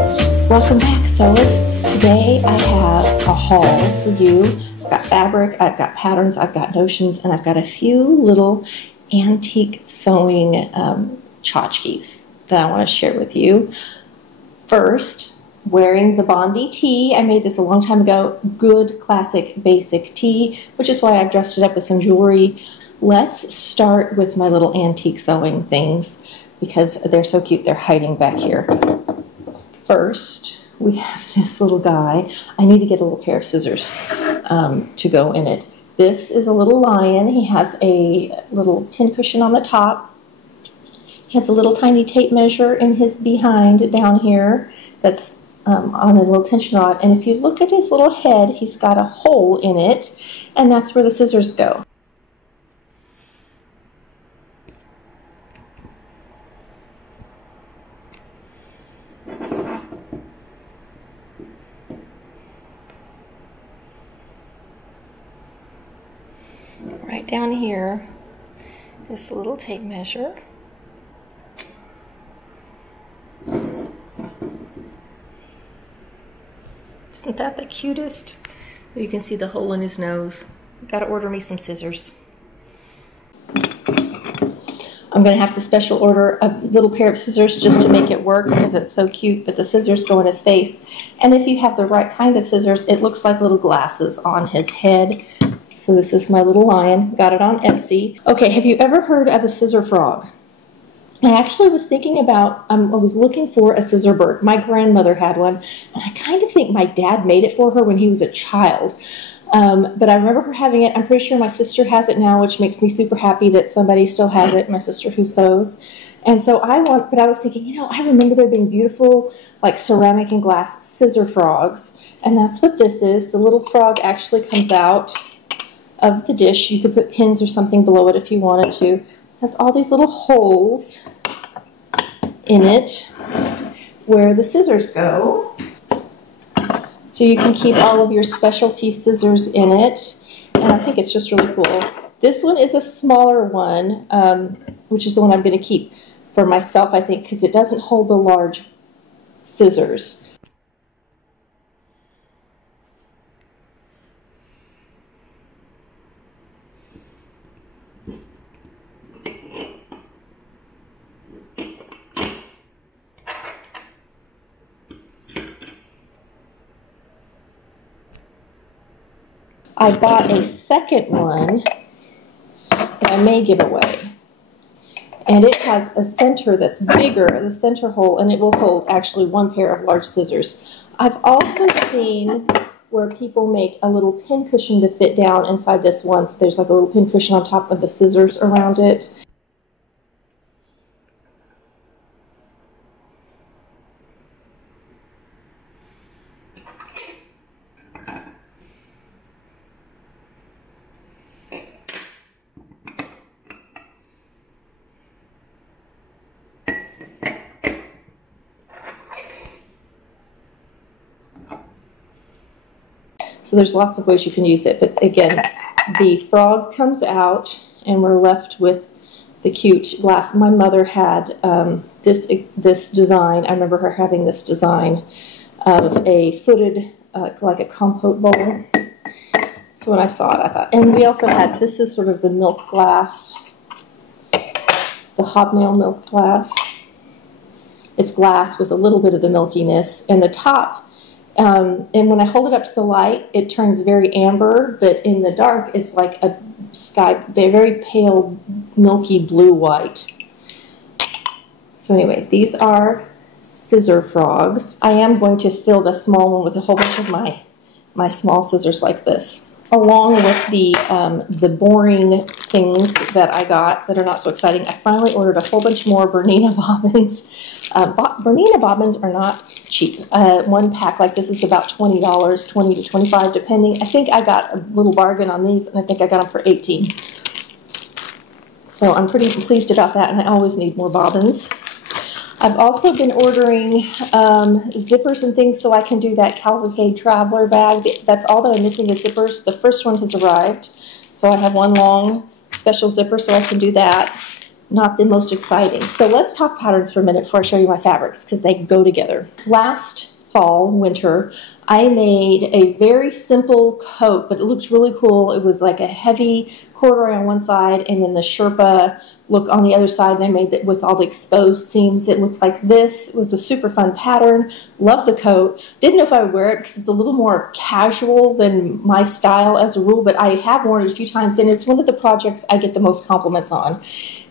Welcome back, sewists. Today I have a haul for you. I've got fabric, I've got patterns, I've got notions, and I've got a few little antique sewing tchotchkes that I want to share with you. First, wearing the Bondi tee. I made this a long time ago. Good classic basic tee, which is why I've dressed it up with some jewelry. Let's start with my little antique sewing things because they're so cute. They're hiding back here. First, we have this little guy. I need to get a little pair of scissors to go in it. This is a little lion. He has a little pin cushion on the top. He has a little tiny tape measure in his behind down here that's on a little tension rod. And if you look at his little head, he's got a hole in it, and that's where the scissors go. Right down here is the little tape measure. Isn't that the cutest? You can see the hole in his nose. Gotta order me some scissors. I'm gonna have to special order a little pair of scissors just to make it work because it's so cute, but the scissors go in his face. And if you have the right kind of scissors, it looks like little glasses on his head. So this is my little lion. Got it on Etsy. Okay, have you ever heard of a scissor frog? I actually was thinking about, I was looking for a scissor bird. My grandmother had one, and I kind of think my dad made it for her when he was a child. But I remember her having it. I'm pretty sure my sister has it now, which makes me super happy that somebody still has it, my sister who sews. And so but I was thinking, you know, I remember there being beautiful, like ceramic and glass scissor frogs. And that's what this is. The little frog actually comes out of the dish. You could put pins or something below it if you wanted to. It has all these little holes in it where the scissors go. So you can keep all of your specialty scissors in it. And I think it's just really cool. This one is a smaller one, which is the one I'm going to keep for myself, I think, because it doesn't hold the large scissors. I bought a second one that I may give away. And it has a center that's bigger, the center hole, and it will hold actually one pair of large scissors. I've also seen where people make a little pin cushion to fit down inside this one. So there's like a little pin cushion on top of the scissors around it. So there's lots of ways you can use it, but again, the frog comes out and we're left with the cute glass. My mother had this design. I remember her having this design of a footed, like a compote bowl. So when I saw it, I thought, and we also had, this is sort of the milk glass, the hobnail milk glass. It's glass with a little bit of the milkiness, and the top, and when I hold it up to the light, it turns very amber, but in the dark, it's like a very pale, milky blue-white. So anyway, these are scissor frogs. I am going to fill the small one with a whole bunch of my small scissors like this, along with the boring things that I got that are not so exciting. I finally ordered a whole bunch more Bernina bobbins. Bernina bobbins are not cheap. One pack like this is about $20, $20 to $25 depending. I think I got a little bargain on these, and I think I got them for $18. So I'm pretty pleased about that, and I always need more bobbins. I've also been ordering zippers and things so I can do that cavalcade traveler bag. That's all that I'm missing is zippers. The first one has arrived, so I have one long special zipper so I can do that. not the most exciting. So let's talk patterns for a minute before I show you my fabrics, because they go together. Last fall, winter, I made a very simple coat, but it looked really cool. It was like a heavy corduroy on one side and then the Sherpa look on the other side, and I made it with all the exposed seams. It looked like this. It was a super fun pattern. Loved the coat. Didn't know if I would wear it because it's a little more casual than my style as a rule, but I have worn it a few times, and it's one of the projects I get the most compliments on,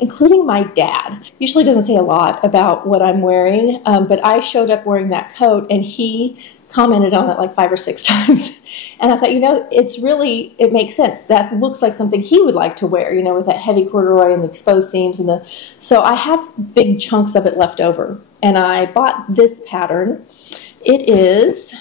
including my dad. Usually doesn't say a lot about what I'm wearing, but I showed up wearing that coat, and he commented on it like 5 or 6 times. And I thought, you know, it makes sense. That looks like something he would like to wear, you know, with that heavy corduroy and the exposed seams so I have big chunks of it left over. And I bought this pattern. It is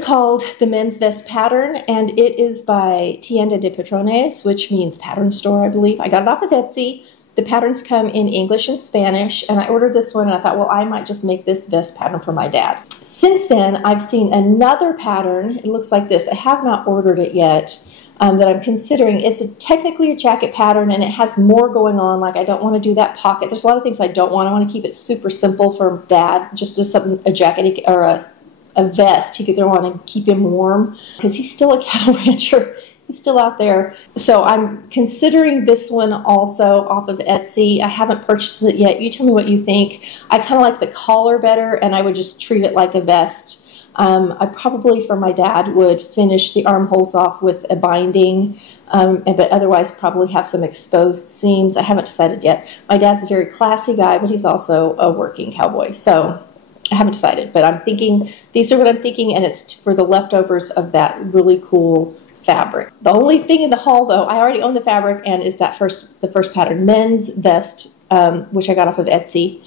called the Men's Vest Pattern, and it is by Tienda de Patrones, which means pattern store, I believe. I got it off of Etsy. The patterns come in English and Spanish, and I ordered this one, and I thought, well, I might just make this vest pattern for my dad. Since then, I've seen another pattern. It looks like this. I have not ordered it yet, that I'm considering. It's technically a jacket pattern, and it has more going on. Like, I don't want to do that pocket. There's a lot of things I don't want. I want to keep it super simple for Dad, just as a jacket or a vest he could throw on and keep him warm, because he's still a cattle rancher. He's still out there. So I'm considering this one also off of Etsy. I haven't purchased it yet. You tell me what you think. I kind of like the collar better, and I would just treat it like a vest. I probably, for my dad, would finish the armholes off with a binding, but otherwise probably have some exposed seams. I haven't decided yet. My dad's a very classy guy, but he's also a working cowboy. So I haven't decided, but I'm thinking, these are what I'm thinking, and it's for the leftovers of that really cool fabric. The only thing in the haul, though, I already own the fabric, and is the first pattern, Men's Vest, which I got off of Etsy.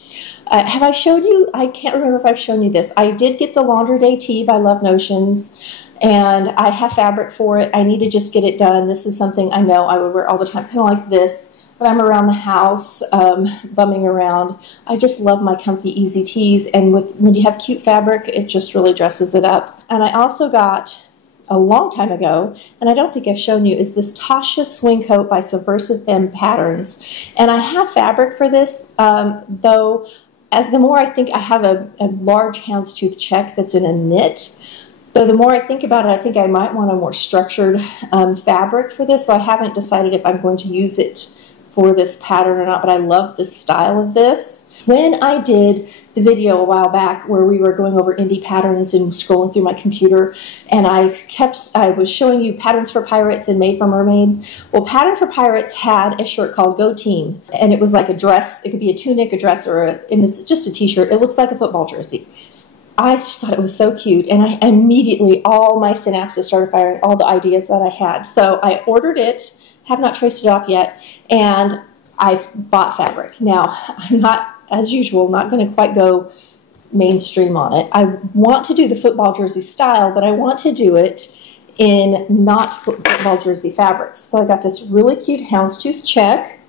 Have I showed you? I can't remember if I've shown you this. I did get the Laundry Day Tee by Love Notions, and I have fabric for it. I need to just get it done. This is something I know I would wear all the time, kind of like this. When I'm around the house, bumming around, I just love my comfy, easy tees, and when you have cute fabric, it just really dresses it up. And I also got, a long time ago, and I don't think I've shown you, is this Tasha swing coat by Subversive M Patterns. And I have fabric for this, though, as the more I think, I have a large houndstooth check that's in a knit. So the more I think about it, I think I might want a more structured fabric for this, so I haven't decided if I'm going to use it for this pattern or not, but I love the style of this. When I did the video a while back where we were going over indie patterns and scrolling through my computer, and I was showing you Patterns for Pirates and Made for Mermaid. Well, Pattern for Pirates had a shirt called Go Team, and it was like a dress. It could be a tunic, a dress, or just a t-shirt. It looks like a football jersey. I just thought it was so cute, and I immediately, all my synapses started firing, all the ideas that I had. So I ordered it, have not traced it off yet, and I've bought fabric. Now, I'm not, as usual, not going to quite go mainstream on it. I want to do the football jersey style, but I want to do it in not football jersey fabrics. So I got this really cute houndstooth check,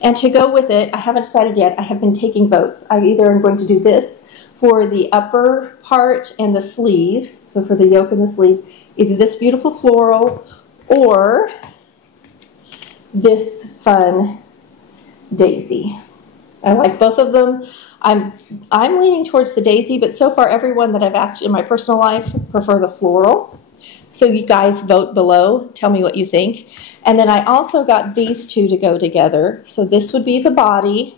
and to go with it, I haven't decided yet. I have been taking votes. I either am going to do this for the upper part and the sleeve, so for the yoke and the sleeve, either this beautiful floral or this fun daisy. I like both of them. I'm leaning towards the daisy, but so far everyone that I've asked in my personal life prefer the floral. So you guys vote below. Tell me what you think. And then I also got these two to go together. So this would be the body.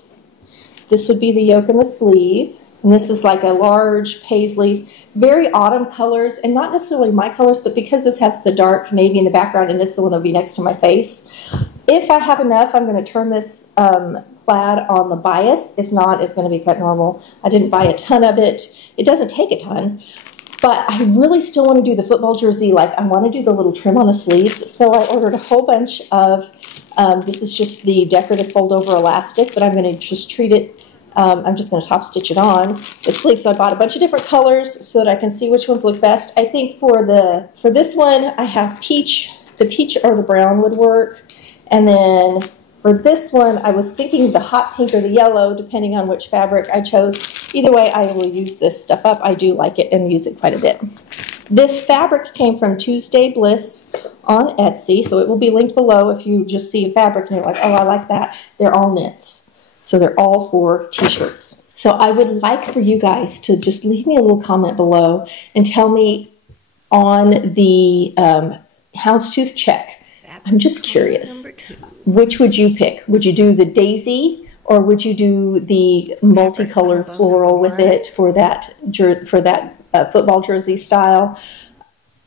This would be the yoke and the sleeve. And this is like a large paisley, very autumn colors, and not necessarily my colors, but because this has the dark navy in the background, and this is the one that will be next to my face. If I have enough, I'm going to turn this plaid on the bias. If not, it's going to be cut normal. I didn't buy a ton of it. It doesn't take a ton, but I really still want to do the football jersey. Like, I want to do the little trim on the sleeves, so I ordered a whole bunch of, this is just the decorative fold-over elastic, but I'm going to just treat it, I'm just going to top stitch it on the sleeve. So I bought a bunch of different colors so that I can see which ones look best. I think for this one, I have peach. The peach or the brown would work. And then for this one, I was thinking the hot pink or the yellow, depending on which fabric I chose. Either way, I will use this stuff up. I do like it and use it quite a bit. This fabric came from Tuesday Bliss on Etsy, so it will be linked below if you just see a fabric and you're like, oh, I like that. They're all knits. So they're all for t-shirts. So I would like for you guys to just leave me a little comment below and tell me on the houndstooth check. I'm just curious, which would you pick? Would you do the daisy or would you do the multicolored floral with it for that football jersey style?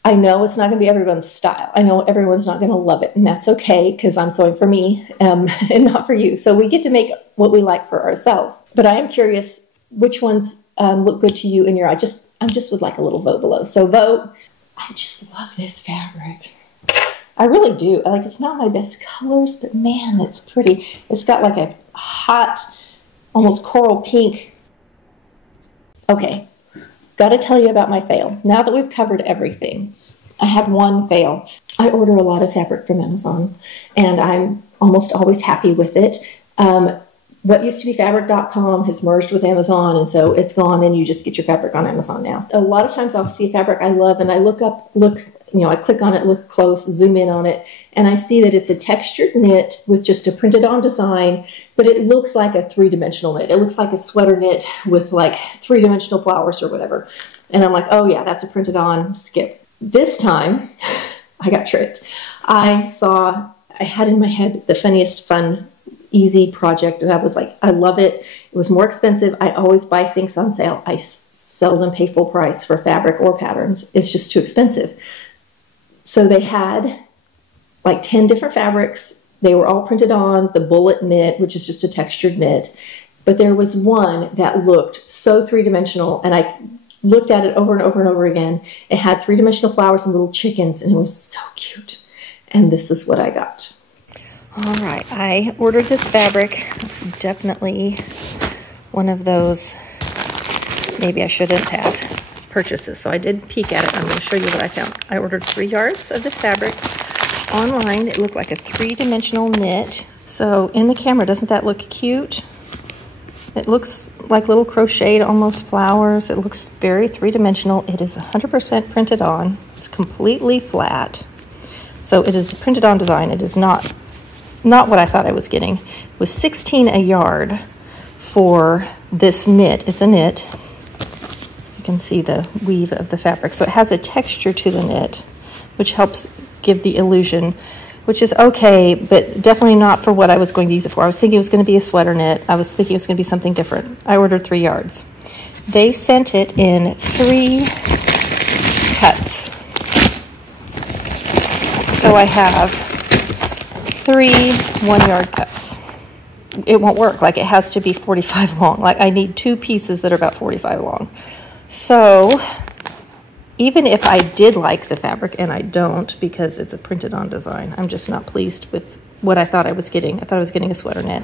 I know it's not going to be everyone's style. I know everyone's not going to love it, and that's okay because I'm sewing for me and not for you. So we get to make what we like for ourselves. But I am curious which ones look good to you in your eye. I just would like a little vote below. So vote. I just love this fabric. I really do. Like, it's not my best colors, but man, that's pretty. It's got like a hot, almost coral pink. Okay. Got to tell you about my fail. Now that we've covered everything, I had one fail. I order a lot of fabric from Amazon, and I'm almost always happy with it. What used to be fabric.com has merged with Amazon, and so it's gone, and you just get your fabric on Amazon now. A lot of times I'll see a fabric I love, and I I click on it, look close, zoom in on it, and I see that it's a textured knit with just a printed on design, but it looks like a three-dimensional knit. It looks like a sweater knit with like three-dimensional flowers or whatever. And I'm like, oh yeah, that's a printed on, skip. This time, I got tricked. I had in my head the funniest, fun, easy project, and I was like, I love it. It was more expensive. I always buy things on sale. I seldom pay full price for fabric or patterns. It's just too expensive. So they had like 10 different fabrics. They were all printed on the bullet knit, which is just a textured knit. But there was one that looked so three-dimensional, and I looked at it over and over and over again. It had three-dimensional flowers and little chickens, and it was so cute. And this is what I got. All right, I ordered this fabric. It's definitely one of those maybe I shouldn't have purchases. So I did peek at it. I'm going to show you what I found. I ordered 3 yards of this fabric online. It looked like a three-dimensional knit. So in the camera, doesn't that look cute? It looks like little crocheted almost flowers. It looks very three-dimensional. It is 100% printed on. It's completely flat. So it is a printed on design. It is not what I thought I was getting. It was $16 a yard for this knit. It's a knit. You can see the weave of the fabric. So it has a texture to the knit, which helps give the illusion, which is okay, but definitely not for what I was going to use it for. I was thinking it was going to be a sweater knit. I was thinking it was going to be something different. I ordered 3 yards. They sent it in 3 cuts. So I have 3 1-yard cuts. It won't work. Like, it has to be 45 long. Like, I need 2 pieces that are about 45 long. So even if I did like the fabric, and I don't because it's a printed on design, I'm just not pleased with what I thought I was getting. I thought I was getting a sweater knit.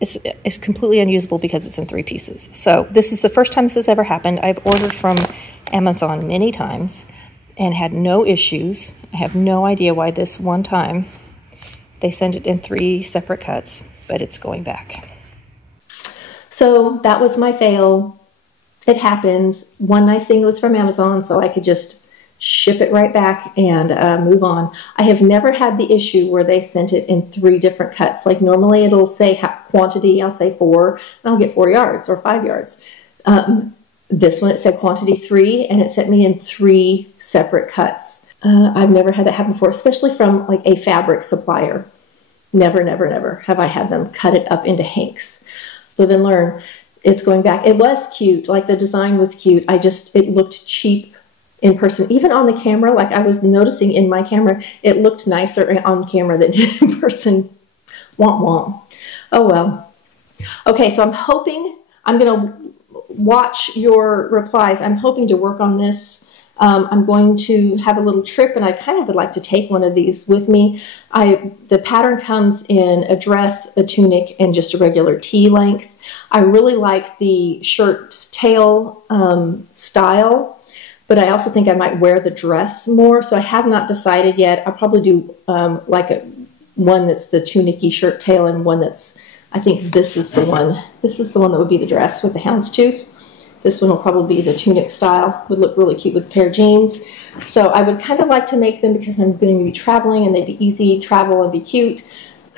It's completely unusable because it's in 3 pieces. So this is the first time this has ever happened. I've ordered from Amazon many times and had no issues. I have no idea why this one time they sent it in 3 separate cuts, but it's going back. So that was my fail. It happens. One nice thing was from Amazon, so I could just ship it right back and move on. I have never had the issue where they sent it in 3 different cuts. Like, normally it'll say quantity, I'll say 4, and I'll get 4 yards or 5 yards. This one, it said quantity 3, and it sent me in 3 separate cuts. I've never had that happen before, especially from like a fabric supplier. Never, never, never have I had them cut it up into hanks. Live and learn. It's going back. It was cute. Like, the design was cute. It looked cheap in person. Even on the camera, like I was noticing in my camera, it looked nicer on camera than in person. Womp womp. Oh well. Okay, so I'm hoping, I'm going to watch your replies. I'm hoping to work on this. I'm going to have a little trip, and I kind of would like to take one of these with me. The pattern comes in a dress, a tunic, and just a regular tee length. I really like the shirt tail style, but I also think I might wear the dress more, so I have not decided yet. I'll probably do like one that's the tunic-y shirt tail, and one that's, I think this is the one. This is the one that would be the dress with the houndstooth. This one will probably be the tunic style. Would look really cute with a pair of jeans. So I would kind of like to make them because I'm going to be traveling, and they'd be easy travel and be cute.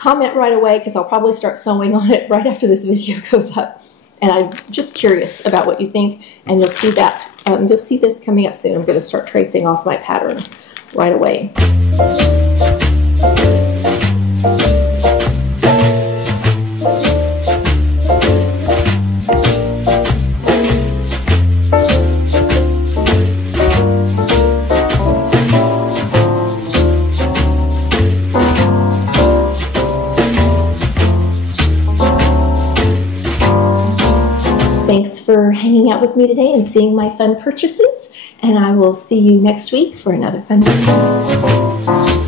comment right away because I'll probably start sewing on it right after this video goes up. And I'm just curious about what you think, and you'll see that. You'll see this coming up soon. I'm going to start tracing off my pattern right away. Thanks for hanging out with me today and seeing my fun purchases, and I will see you next week for another fun video.